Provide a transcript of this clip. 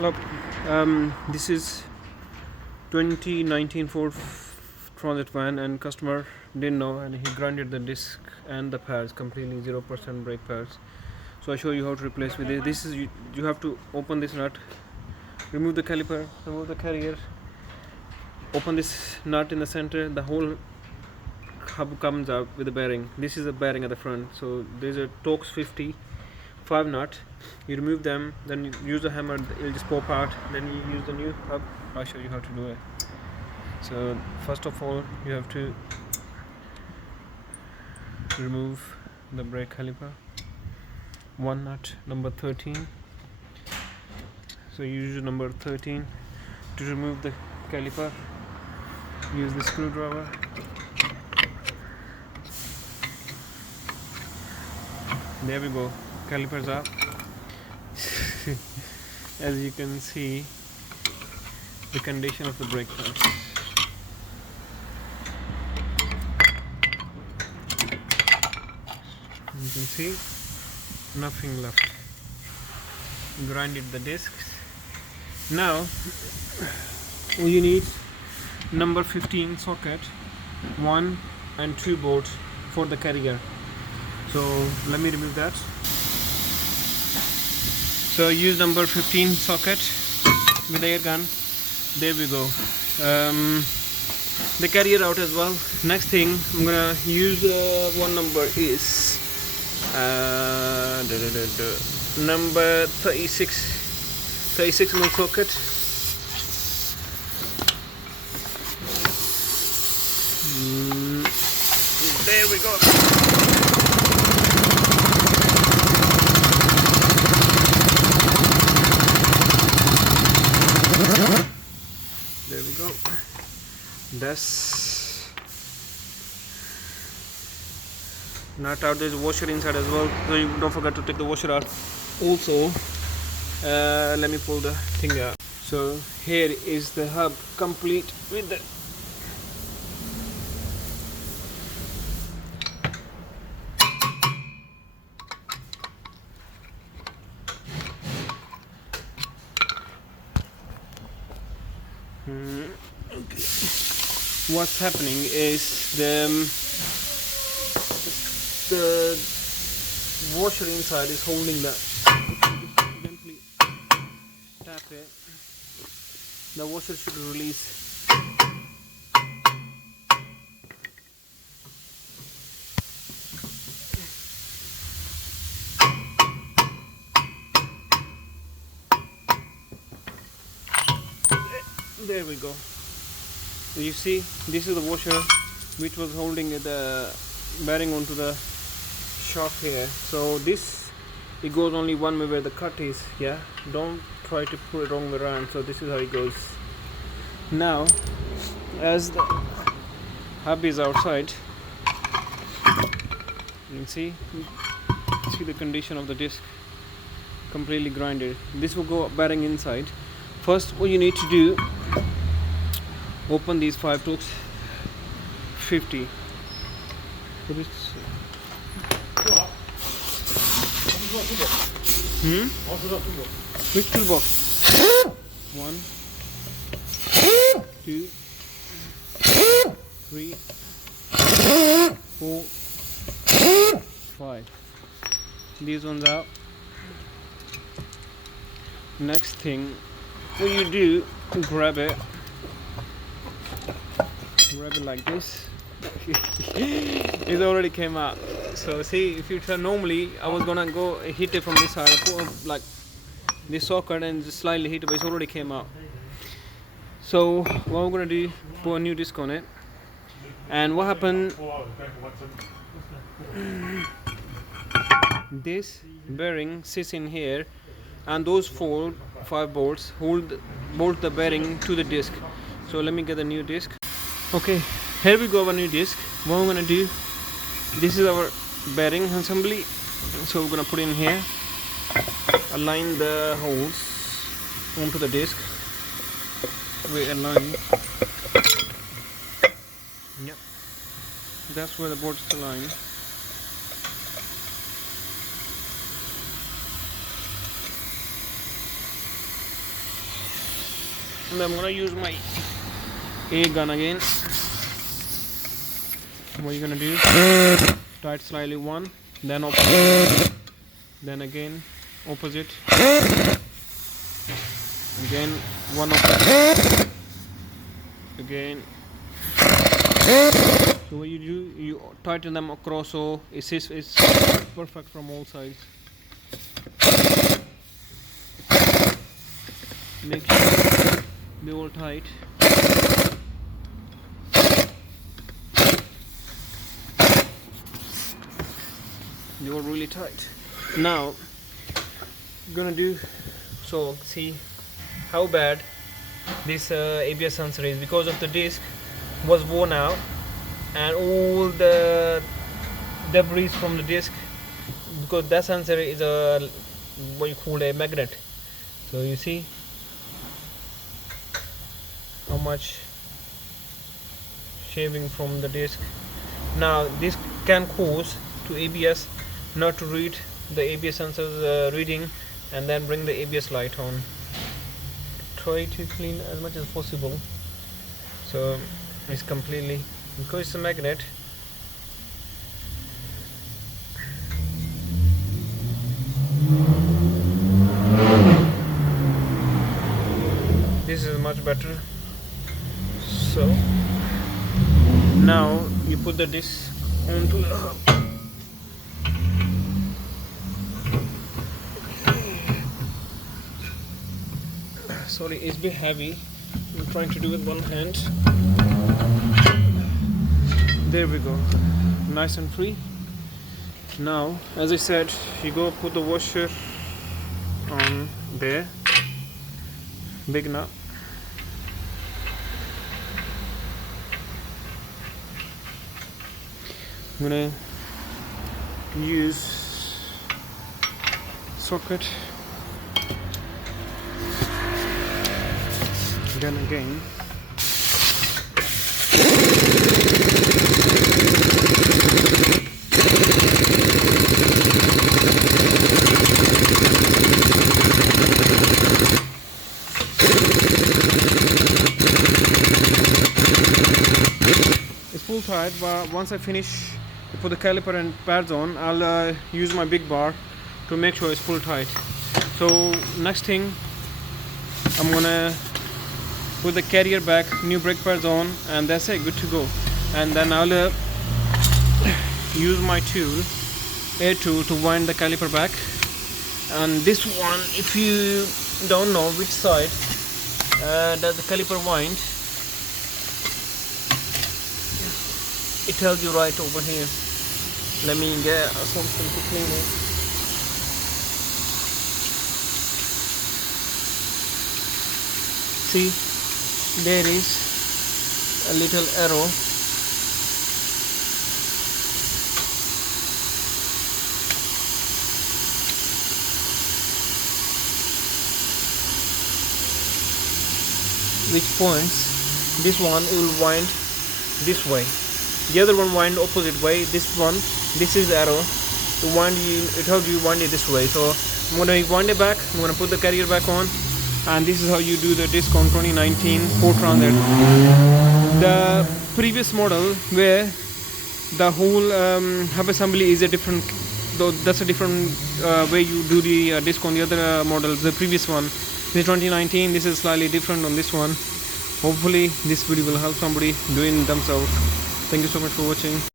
Look, this is 2019 Ford Transit van, and customer didn't know, and he grinded the disc and the pads completely 0% brake pads. So I show you how to replace with it. This is you have to open this nut, remove the caliper, remove the carrier, open this nut in the center. The whole hub comes out with the bearing. This is a bearing at the front. So there's a Torx 50 5 nut. You remove them, then you use a hammer, it'll just pop out. Then you use the new hub. I'll show you how to do it. So first of all, you have to remove the brake caliper, one nut, number 13. So you use number 13 to remove the caliper. Use the screwdriver. There we go, calipers up. As you can see, the condition of the brake pads. You can see nothing left. Grinded the discs. Now all you need number 15 socket, 1 and 2 bolts for the carrier. So let me remove that. So use number 15 socket with the air gun. There we go. The carrier out as well. Next thing I'm gonna use one number is number 36 mm socket. There we go. There we go. That's nut out. There's a washer inside as well, so you don't forget to take the washer out. Also, let me pull the thing out. So here is the hub complete with the okay. What's happening is the washer inside is holding the. Gently tap it. The washer should release. There we go. You see, this is the washer which was holding the bearing onto the shaft here. So this, it goes only one way where the cut is. Yeah, don't try to put it wrong way around. So this is how it goes. Now, as the hub is outside, you can see the condition of the disc, completely grinded. This will go bearing inside. First, what you need to do, open these 5 Torx 50. Which toolbox? 1, 2, 3, 4, 5. These ones out. Next thing, what you do, grab it like this. It already came out. So see, if you turn, normally I was gonna go hit it from this side. I put like this socket and just slightly hit it, but it's already came out. So what I'm gonna do, put a new disc on it. And what happened, this bearing sits in here, and those 5 bolts bolt the bearing to the disc. So let me get a new disc. Okay, here we go, our new disc. What I'm gonna do, this is our bearing assembly. So we're gonna put in here, align the holes onto the disc. We align. Yep, that's where the bolts align. And I'm gonna use my A gun again. What you're gonna do, tight slightly one, then opposite, then again opposite, again one opposite, again. So what you do, you tighten them across so it's perfect from all sides. Make sure they all tight. They are really tight. Now gonna do, so see how bad this ABS sensor is, because of the disc was worn out and all the debris from the disc, because that sensor is a what you call a magnet. So you see how much shaving from the disc. Now this can cause to ABS not to read the ABS sensor's reading and then bring the ABS light on. Try to clean as much as possible, so it's completely, because it's a magnet, this is much better. So now you put the disc onto the hub. Sorry, it's a bit heavy. I'm trying to do it with one hand. There we go, nice and free. Now, as I said, you go put the washer on there, big nut. I'm gonna use socket. Then again, it's full tight, but once I finish to put the caliper and pads on, I'll use my big bar to make sure it's full tight. So next thing, I'm gonna put the carrier back, new brake pads on, and that's it, good to go. And then I'll use my tool, air tool, to wind the caliper back. And this one, if you don't know which side does the caliper wind, it tells you right over here. Let me get something to clean it. See, there is a little arrow. Which points this one will wind this way, the other one wind opposite way. This one, this is arrow to wind you, it helps you wind it this way. So I'm going to wind it back, I'm going to put the carrier back on, and this is how you do the disc on 2019 Ford Transit. The previous model where the whole hub assembly is a different, though that's a different way you do the disc on the other model, the previous one. This is 2019, this is slightly different on this one. Hopefully this video will help somebody doing themselves. Thank you so much for watching.